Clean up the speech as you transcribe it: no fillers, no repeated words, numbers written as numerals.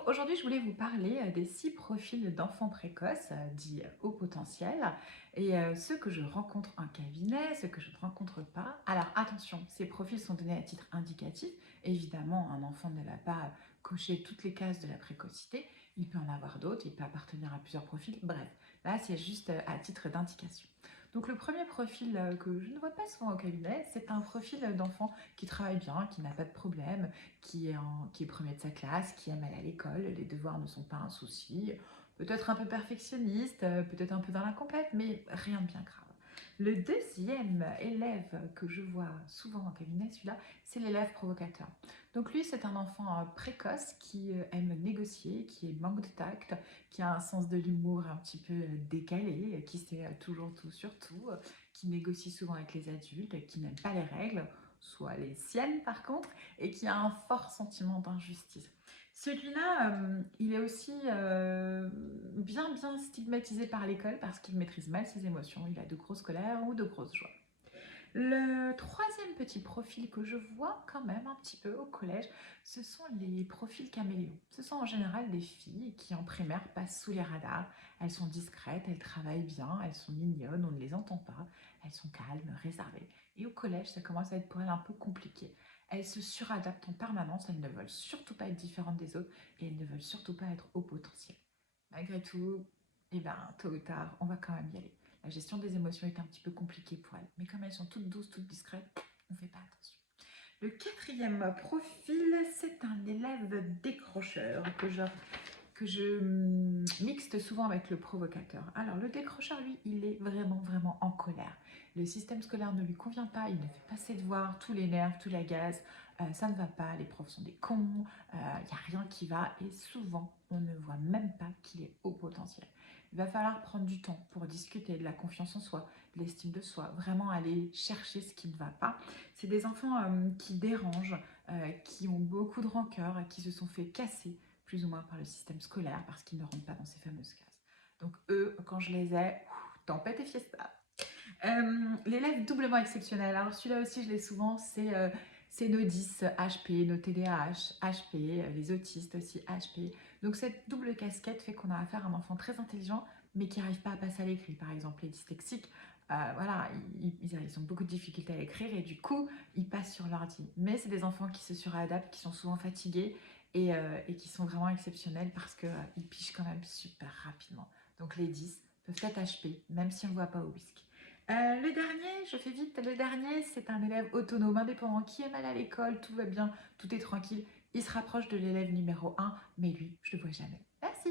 Bonjour, aujourd'hui je voulais vous parler des 6 profils d'enfants précoces, dits haut potentiel, et ceux que je rencontre en cabinet, ceux que je ne rencontre pas. Alors attention, ces profils sont donnés à titre indicatif. Évidemment, un enfant ne va pas cocher toutes les cases de la précocité, il peut en avoir d'autres, il peut appartenir à plusieurs profils, bref, là c'est juste à titre d'indication. Donc le premier profil que je ne vois pas souvent au cabinet, c'est un profil d'enfant qui travaille bien, qui n'a pas de problème, qui est premier de sa classe, qui aime aller à l'école, les devoirs ne sont pas un souci, peut-être un peu perfectionniste, peut-être un peu dans la compète, mais rien de bien grave. Le deuxième élève que je vois souvent en cabinet, celui-là, c'est l'élève provocateur. Donc lui, c'est un enfant précoce qui aime négocier, qui manque de tact, qui a un sens de l'humour un petit peu décalé, qui sait toujours tout sur tout, qui négocie souvent avec les adultes, qui n'aime pas les règles, soit les siennes par contre, et qui a un fort sentiment d'injustice. Celui-là, il est aussi bien stigmatisé par l'école parce qu'il maîtrise mal ses émotions. Il a de grosses colères ou de grosses joies. Le troisième petit profil que je vois quand même un petit peu au collège, ce sont les profils caméléons. Ce sont en général des filles qui en primaire passent sous les radars. Elles sont discrètes, elles travaillent bien, elles sont mignonnes, on ne les entend pas, elles sont calmes, réservées. Et au collège, ça commence à être pour elles un peu compliqué. Elles se suradaptent en permanence, elles ne veulent surtout pas être différentes des autres et elles ne veulent surtout pas être au potentiel. Malgré tout, eh ben, tôt ou tard, on va quand même y aller. La gestion des émotions est un petit peu compliquée pour elles, mais comme elles sont toutes douces, toutes discrètes, on ne fait pas attention. Le quatrième profil, c'est un élève décrocheur que je mixte souvent avec le provocateur. Alors, le décrocheur, lui, il est vraiment en colère. Le système scolaire ne lui convient pas, il ne fait pas ses devoirs, tous les nerfs, tout l'agace, ça ne va pas, les profs sont des cons, il n'y a rien qui va, et souvent, on ne voit même pas qu'il est au potentiel. Il va falloir prendre du temps pour discuter de la confiance en soi, de l'estime de soi, vraiment aller chercher ce qui ne va pas. C'est des enfants qui dérangent, qui ont beaucoup de rancœur, qui se sont fait casser plus ou moins par le système scolaire parce qu'ils ne rentrent pas dans ces fameuses cases. Donc eux, quand je les ai, tempête et fiesta. L'élève doublement exceptionnel, alors celui-là aussi je l'ai souvent, c'est nos 10 HP, nos TDAH, HP, les autistes aussi HP. Donc cette double casquette fait qu'on a affaire à un enfant très intelligent mais qui n'arrive pas à passer à l'écrit. Par exemple les dyslexiques, voilà, ils ont beaucoup de difficultés à écrire et du coup ils passent sur l'ordi. Mais c'est des enfants qui se suradaptent, qui sont souvent fatigués et qui sont vraiment exceptionnels parce qu'ils pigent quand même super rapidement. Donc les 10 peuvent être HP, même si on ne voit pas au whisky. Le dernier, je fais vite, le dernier, c'est un élève autonome, indépendant, qui aime aller à l'école, tout va bien, tout est tranquille. Il se rapproche de l'élève numéro 1, mais lui, je le vois jamais. Merci.